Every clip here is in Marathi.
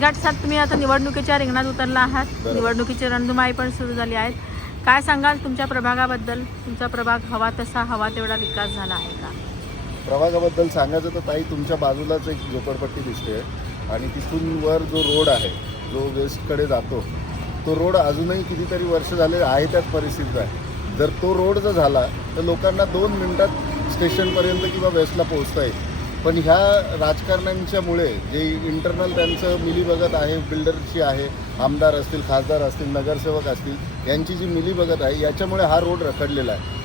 राजघाटसाठी तुम्ही आता निवडणुकीच्या रिंगणात उतरला आहात. निवडणुकीची रणधुमाळी पण सुरू झाली आहे. काय सांगाल तुमच्या प्रभागाबद्दल? तुमचा प्रभाग हवा तसा हवा तेवढा विकास झाला आहे का? प्रभागाबद्दल सांगायचं तर ताई, तुमच्या बाजूलाच एक झोपडपट्टी दिसते आणि तिथून वर जो रोड आहे, जो वेस्टकडे जातो, तो रोड अजूनही कितीतरी वर्ष झाले आहे त्याच परिस्थितीत आहे. जर तो रोड जर झाला तर लोकांना 2 मिनिटात स्टेशनपर्यंत किंवा वेस्टला पोहोचता येईल. पण ह्या राजकारण्यांच्यामुळे जे इंटरनल त्यांचं मिलीभगत आहे, बिल्डरची आहे, आमदार असतील, खासदार असतील, नगरसेवक असतील, यांची जी मिलीभगत आहे, याच्यामुळे हा रोड रखडलेला आहे.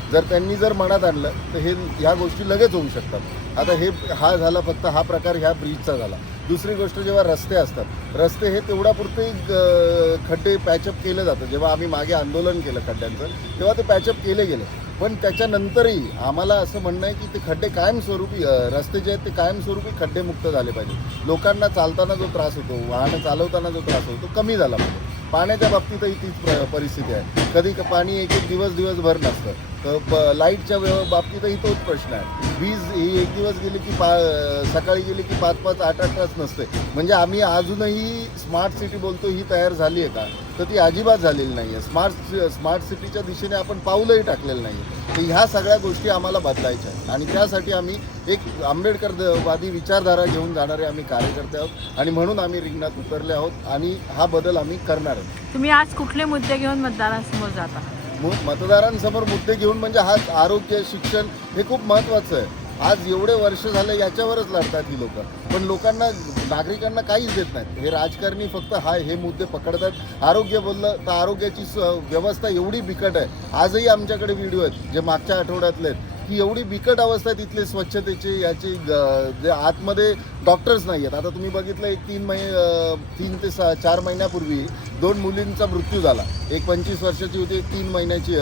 जर मनात आणलं तर ह्या गोष्टी लगेच होऊ शकतात. आता हा झाला फक्त हा प्रकार ह्या ब्रिजचा झाला. दुसरी गोष्ट, जेव्हा रस्ते असतात, रस्ते हे तेवढापुरते खड्डे पॅचअप केलं जातं. जेव्हा आम्ही मागे आंदोलन केलं खड्ड्यांचं, तेव्हा ते पॅचअप केले गेले. पण त्याच्यानंतरही आम्हाला असं म्हणणं आहे की ते खड्डे कायमस्वरूपी, रस्ते जे आहेत ते कायमस्वरूपी खड्डेमुक्त झाले पाहिजे. लोकांना चालताना जो त्रास होतो, वाहनं चालवताना जो त्रास होतो, तो कमी झाला पाहिजे. पाण्याच्या बाबतीतही तीच परिस्थिती आहे. कधी पाणी एक दिवसभर नसतं. लाईटच्या बाबतीतही तोच प्रश्न आहे. वीज ही एक दिवस गेली की सकाळी गेली की 5-5, 8-8 तास नसते. म्हणजे आम्ही अजूनही स्मार्ट सिटी बोलतो, ही तयार झाली आहे का? तर ती अजिबात झालेली नाही आहे. स्मार्ट सिटीच्या दिशेने आपण पाऊलही टाकलेलं नाही आहे. तर ह्या सगळ्या गोष्टी आम्हाला बदलायच्या आहेत आणि त्यासाठी आम्ही एक आंबेडकरवादी विचारधारा घेऊन जाणारे आम्ही कार्यकर्ते आहोत आणि म्हणून आम्ही रिंगणात उतरले आहोत आणि हा बदल आम्ही करणार आहोत. तुम्ही आज कुठले मुद्दे घेऊन मतदारांसमोर जाता? मतदारांसमोर मुद्दे घेऊन म्हणजे हाच आरोग्य, शिक्षण हे खूप महत्त्वाचं आहे. आज एवढे वर्ष झाले याच्यावरच लढतात ही लोक, पण नागरिकांना काहीच देत नाहीत. हे राजकारणी फक्त हे मुद्दे पकडतात. आरोग्य बोललं तर आरोग्याची व्यवस्था एवढी बिकट आहे. आजही आमच्याकडे व्हिडिओ आहेत जे मागच्या आठवड्यातले आहेत की एवढी बिकट अवस्था आहे तिथले स्वच्छतेची, याची, जे आतमध्ये डॉक्टर्स नाही आहेत. आता तुम्ही बघितलं, एक 3 ते 4 महिन्यापूर्वी 2 मुलींचा मृत्यू झाला. एक 25 वर्षाची होती, एक 3 महिन्याची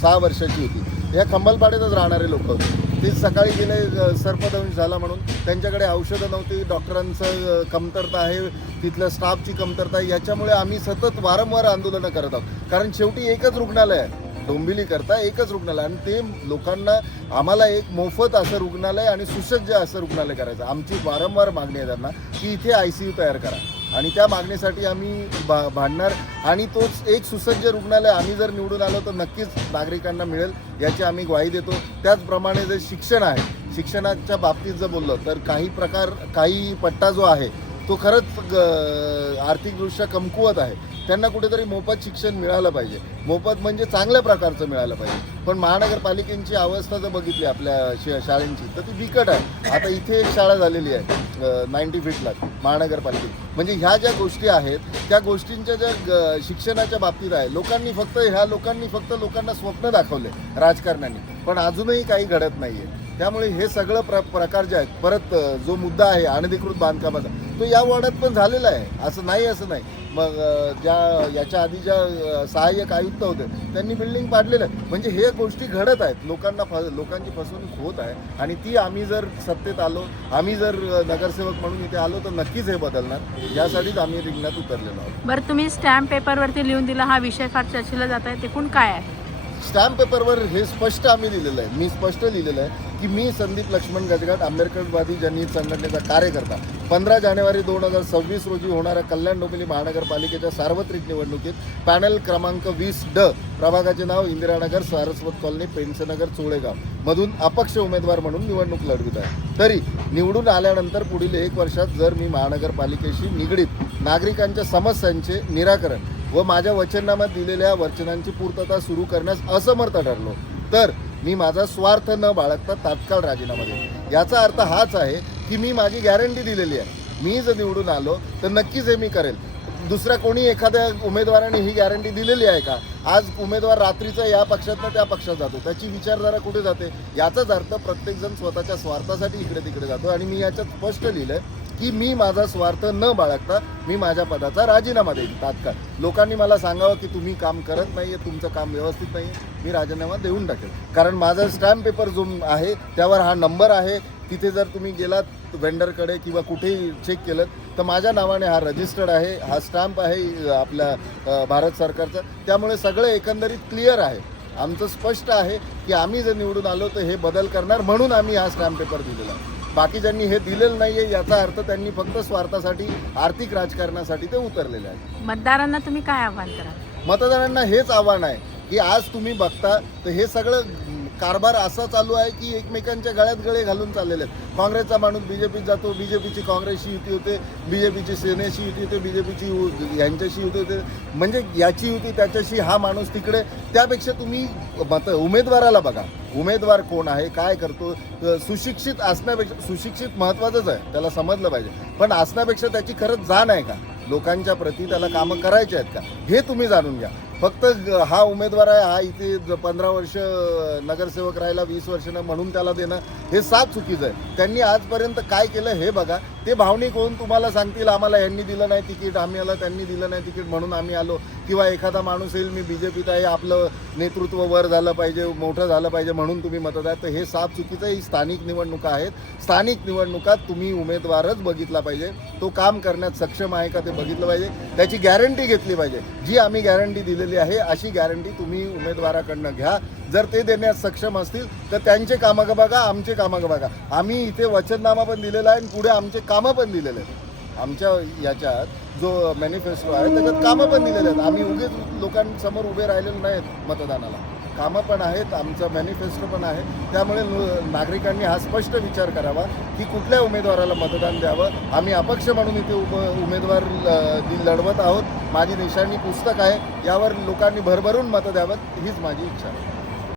6 वर्षाची होती. ह्या खंबलपाड्यातच राहणारे लोक होते. ते सकाळी गेले, सर्पदंश झाला म्हणून. त्यांच्याकडे औषधं नव्हती, डॉक्टरांचं कमतरता आहे, तिथल्या स्टाफची कमतरता आहे. याच्यामुळे आम्ही सतत वारंवार आंदोलनं करत आहोत. कारण शेवटी एकच रुग्णालय आहे, डोंबिवली करता एकच रुग्णालय, आणि ते लोकांना आम्हाला एक मोफत असं रुग्णालय आणि सुसज्ज असं रुग्णालय करायचं. आमची वारंवार मागणी आहे त्यांना की इथे ICU तयार करा आणि त्या मागणीसाठी आम्ही भांडणार. आणि तोच एक सुसज्ज रुग्णालय आम्ही जर निवडून आलो तर नक्कीच नागरिकांना मिळेल, याची आम्ही ग्वाही देतो. त्याचप्रमाणे जे शिक्षण आहे, शिक्षणाच्या बाबतीत जर बोललं तर काही पट्टा जो आहे तो खरंच आर्थिकदृष्ट्या कमकुवत आहे. त्यांना कुठेतरी मोफत शिक्षण मिळालं पाहिजे. मोफत म्हणजे चांगल्या प्रकारचं मिळालं पाहिजे. पण महानगरपालिकेची अवस्था जर बघितली आपल्या शाळेंची तर ती बिकट आहे. आता इथे एक शाळा झालेली आहे 90 फीटला महानगरपालिकेत. म्हणजे ह्या ज्या गोष्टी आहेत त्या गोष्टींच्या ज्या शिक्षणाच्या बाबतीत आहे, लोकांनी फक्त लोकांना स्वप्न दाखवले राजकारण्यांनी, पण अजूनही काही घडत नाही आहे. त्यामुळे हे सगळं प्रकार जे आहेत, परत जो मुद्दा आहे अनधिकृत बांधकामाचा, तो या वॉर्डात पण झालेला आहे. असं नाही. मग याच्या आधी ज्या सहाय्यक आयुक्त होते त्यांनी बिल्डिंग पाडलेलं आहे. म्हणजे हे गोष्टी घडत आहेत. लोकांची फसवणूक होत आहे आणि ती आम्ही जर सत्तेत आलो, आम्ही जर नगरसेवक म्हणून इथे आलो तर नक्कीच हे बदलणार. यासाठीच आम्ही रिंगणात उतरलेलो आहोत. बरं, तुम्ही स्टॅम्प पेपरवरती लिहून दिला, हा विषय फार चर्चेला जात आहे, ते कोण काय आहे? स्टॅम्प पेपरवर हे स्पष्ट आम्ही लिहिलेलं आहे, मी स्पष्ट लिहिलेलं आहे की मी संदीप लक्ष्मण गजघाट, आंबेडकरवादी जनहित संघटनेचा कार्यकर्ता, 15 जानेवारी 2026 रोजी होणाऱ्या कल्याण डोंबिवली महानगरपालिकेच्या सार्वत्रिक निवडणुकीत पॅनल क्रमांक 20D, प्रभागाचे नाव इंदिरानगर, सारस्वत कॉलनी, पेंडसेनगर, चोळेगाव मधून अपक्ष उमेदवार म्हणून निवडणूक लढवित आहे. तरी निवडून आल्यानंतर पुढील 1 वर्षात जर मी महानगरपालिकेशी निगडीत नागरिकांच्या समस्यांचे निराकरण व माझ्या वचननाम्यात दिलेल्या वचनांची पूर्तता सुरू करण्यास असमर्थ ठरलो तर मी माझा स्वार्थ न बाळगता तात्काळ राजीनामा देईन. याचा अर्थ हाच आहे की मी माझी गॅरंटी दिलेली आहे. मी जर निवडून आलो तर नक्कीच हे मी करेल. दुसऱ्या कोणी एखाद्या उमेदवाराने ही गॅरंटी दिलेली आहे का? आज उमेदवार रात्रीचा या पक्षातनं त्या पक्षात जातो, त्याची विचारधारा कुठे जाते? याचाच अर्थ प्रत्येकजण स्वतःच्या स्वार्थासाठी इकडे तिकडे जातो. आणि मी याच्यात स्पष्ट लिहिलं की मी माझा स्वार्थ न बाळगता मी माझ्या पदाचा राजीनामा देईन तात्काळ. लोकांनी मला सांगावं की तुम्ही काम करत नाही आहे, तुमचं काम व्यवस्थित नाही आहे, मी राजीनामा देऊन टाकेल. कारण माझा स्टॅम्प पेपर जो आहे त्यावर हा नंबर आहे. तिथे जर तुम्ही गेलात वेंडरकडे किंवा कुठेही चेक केलं तर माझ्या नावाने हा रजिस्टर्ड आहे, हा स्टॅम्प आहे आपल्या भारत सरकारचा. त्यामुळे सगळं एकंदरीत क्लिअर आहे. आमचं स्पष्ट आहे की आम्ही जर निवडून आलो तर हे बदल करणार, म्हणून आम्ही हा स्टॅम्प पेपर दिलेला आहे. बाकीच्यांनी हे दिलेलं नाही आहे याचा अर्थ त्यांनी फक्त स्वार्थासाठी आर्थिक राजकारणासाठी ते उतरलेले आहेत. मतदारांना तुम्ही काय आव्हान कराल? मतदारांना हेच आव्हान आहे की आज तुम्ही बघता तर हे सगळं कारभार असा चालू आहे की एकमेकांच्या गळ्यात गळे घालून चाललेले आहेत. काँग्रेसचा माणूस बीजेपीत जातो, बीजेपीची काँग्रेसशी युती होते, बीजेपीची सेनेशी युती होते, बीजेपीची यांच्याशी युती होते, म्हणजे याची युती त्याच्याशी, हा माणूस तिकडे. त्यापेक्षा तुम्ही उमेदवाराला बघा, उमेदवार कोण आहे, काय करतो. सुशिक्षित असण्यापेक्षा, सुशिक्षित महत्त्वाचंच आहे, त्याला समजलं पाहिजे, पण असण्यापेक्षा त्याची खरंच जाण आहे का, लोकांच्या प्रती त्याला कामं करायची आहेत का, हे तुम्ही जाणून घ्या. फक्त हा उमेदवार आहे, हा इथे 15 वर्ष नगरसेवक राहिला, 20 वर्ष नाही म्हणून त्याला देणं हे साफ चुकीचं आहे. त्यांनी आजपर्यंत काय केलं हे बघा. ते भावनिक होऊन तुम्हाला सांगतील आम्हाला यांनी दिलं नाही तिकीट, आम्हाला त्यांनी दिलं नाही तिकीट म्हणून आम्ही आलो, किंवा एखादा माणूस येईल मी बीजेपीत आहे, आपलं नेतृत्व वर झालं पाहिजे, मोठं झालं पाहिजे म्हणून तुम्ही मतदार. तर हे साफ चुकीचं आहे. ही स्थानिक निवडणुका आहेत. स्थानिक निवडणुकात तुम्ही उमेदवारच बघितला पाहिजे, तो काम करण्यात सक्षम आहे का ते बघितलं पाहिजे, त्याची गॅरंटी घेतली पाहिजे. जी आम्ही गॅरंटी दिलेली आहे अशी गॅरंटी तुम्ही उमेदवाराकडनं घ्या. जर ते देण्यास सक्षम असतील तर त्यांचे कामं बघा, आमचे कामं बघा. आम्ही इथे वचननामा पण दिलेला आहे आणि पुढे आमचे कामं पण दिलेले आहेत. आमच्या याच्यात जो मॅनिफेस्टो आहे त्याच्यात कामं पण दिलेले आहेत. आम्ही उगीच लोकांसमोर उभे राहिलेलो नाहीत मतदानाला, कामं पण आहेत, आमचं मॅनिफेस्टो पण आहे. त्यामुळे नागरिकांनी हा स्पष्ट विचार करावा की कुठल्या उमेदवाराला मतदान द्यावं. आम्ही अपक्ष म्हणून इथे उमेदवार लढवत आहोत. माझी निशाणी पुस्तक आहे, यावर लोकांनी भरभरून मतं द्यावं हीच माझी इच्छा आहे.